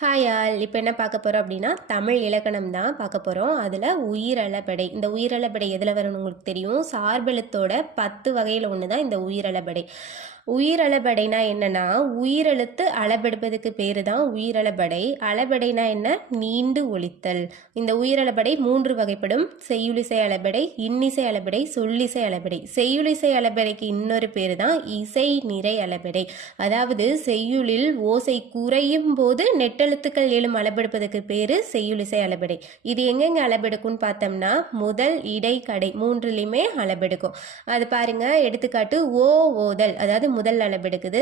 Hi all. இப்போ என்ன பார்க்க போகிறோம் அப்படின்னா தமிழ் இலக்கணம் தான் பார்க்க போகிறோம். அதில் உயிரளபெடை. இந்த உயிரளபெடை எதில் வரும்னு உங்களுக்கு தெரியும். சார்பெழுத்தோட 10 வகையில் ஒன்று தான் இந்த உயிரளபெடை. உயிரளபெடைனா என்னன்னா உயிரெழுத்து அளபெடுப்பதுக்கு பேரு தான் உயிரளபெடை. அளபெடைனா என்ன? நீண்டு ஒலித்தல். இந்த உயிரளபெடை 3 வகைப்படும். செய்யுளிசை அளபெடை, இன்னிசை அளபெடை, சொல்லிசை அளபெடை. செய்யுளிசை அளபெடைக்கு இன்னொரு பேரு தான் இசை நிறை அளபெடை. அதாவது செய்யுளில் ஓசை குறையும் போது நெட்டெழுத்துக்கள் எழும் அளபெடுப்பதற்கு பேரு செய்யுளிசை அளபெடை. இது எங்கெங்க அளபெடுக்கும்னு பார்த்தோம்னா முதல், இடை, கடை 3லையுமே அளபெடுக்கும். அது பாருங்க, எடுத்துக்காட்டு ஓ ஓதல், அதாவது முதல் அளபெடுக்குது.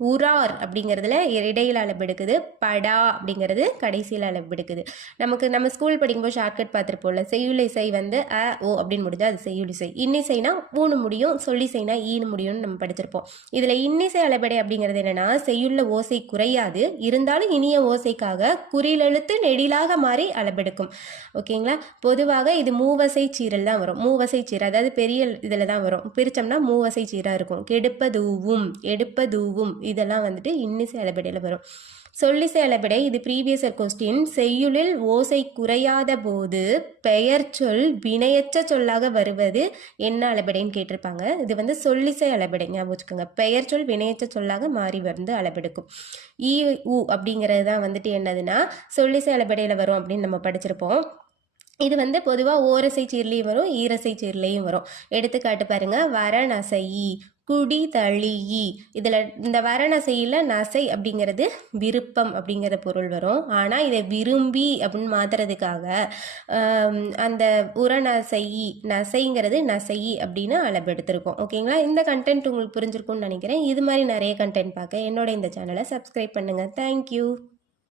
உரார் அப்படிங்கிறதுல இடையில அளபெடுக்குது. படா அப்படிங்கிறது கடைசியில் அளபெடுக்குது. நம்ம ஸ்கூல் படிக்கும்போது ஷார்ட்கட் பார்த்துருப்போம்ல. செய்யுளிசை வந்து அ ஓ அப்படின்னு முடிஞ்சா அது செய்யுளிசை. இன்னிசைனா ஊனு முடியும், சொல்லிசைனா ஈனு முடியும்னு நம்ம படிச்சிருப்போம். இதில் இன்னிசை அளபெடை அப்படிங்கிறது என்னன்னா செய்யுள்ள ஓசை குறையாது, இருந்தாலும் இனிய ஓசைக்காக குறிலெழுத்து நெடிலாக மாறி அளபெடுக்கும். ஓகேங்களா? பொதுவாக இது மூவசை சீரல் தான் வரும். மூவசை சீர் அதாவது பெரிய இதில் தான் வரும். பிரித்தோம்னா மூவசை சீராக இருக்கும். கெடுப்பதூவும், எடுப்பதூவும் இதெல்லாம் வந்துட்டு இன்னிசை அளபெடையில் வரும். சொல்லிசை அளபெடை இது ப்ரீவியஸ் கொஸ்டின். செய்யுளில் ஓசை குறையாத போது பெயர் சொல் வினையற்ற சொல்லாக வருவது என்ன அளபெடைன்னு கேட்டிருப்பாங்க. இது வந்து சொல்லிசை அளபெடை, ஞாபகம் வச்சுக்கோங்க. பெயர் சொல் வினையற்ற சொல்லாக மாறி வந்து அளபெடுக்கும். ஈ உ அப்படிங்கிறது தான் வந்துட்டு என்னதுன்னா சொல்லிசை அளபெடையில் வரும் அப்படின்னு நம்ம படிச்சிருப்போம். இது வந்து பொதுவாக ஓரசை சீர்லையும் வரும், ஈரசை சீர்லையும் வரும். எடுத்துக்காட்டு பாருங்க, வரணசை, குடி தளியி. இதில் இந்த வரணசையில் நசை அப்படிங்கிறது விருப்பம் அப்படிங்கிற பொருள் வரும். ஆனால் இதை விரும்பி அப்படின்னு மாற்றுறதுக்காக அந்த உரநசை, நசைங்கிறது நசை அப்படின்னு அளபெடுத்திருக்கோம். ஓகேங்களா? இந்த கண்டென்ட் உங்களுக்கு புரிஞ்சிருக்கும்னு நினைக்கிறேன். இது மாதிரி நிறைய கண்டென்ட் பார்க்க என்னோட இந்த சேனலை சப்ஸ்கிரைப் பண்ணுங்கள். தேங்க்யூ.